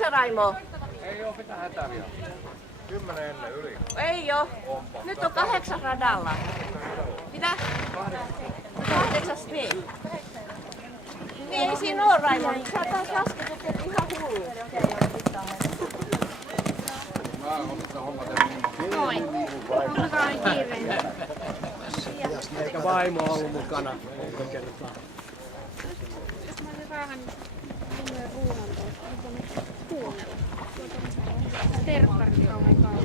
sä Raimo? Ei oo mitään hätää vielä. 10 ennen yli. Ei oo. Nyt on 8 radalla. Mitä? 8 niin. Niin ei siinä oo Raimo. Sä taas lasket, että ihan hullu. Noin. On hyvä kiireinen. Eikä vaimo ollut mukana. Jos mä olin vähän ruuan tuossa, kuunnella. Terkkarit kauan kauan.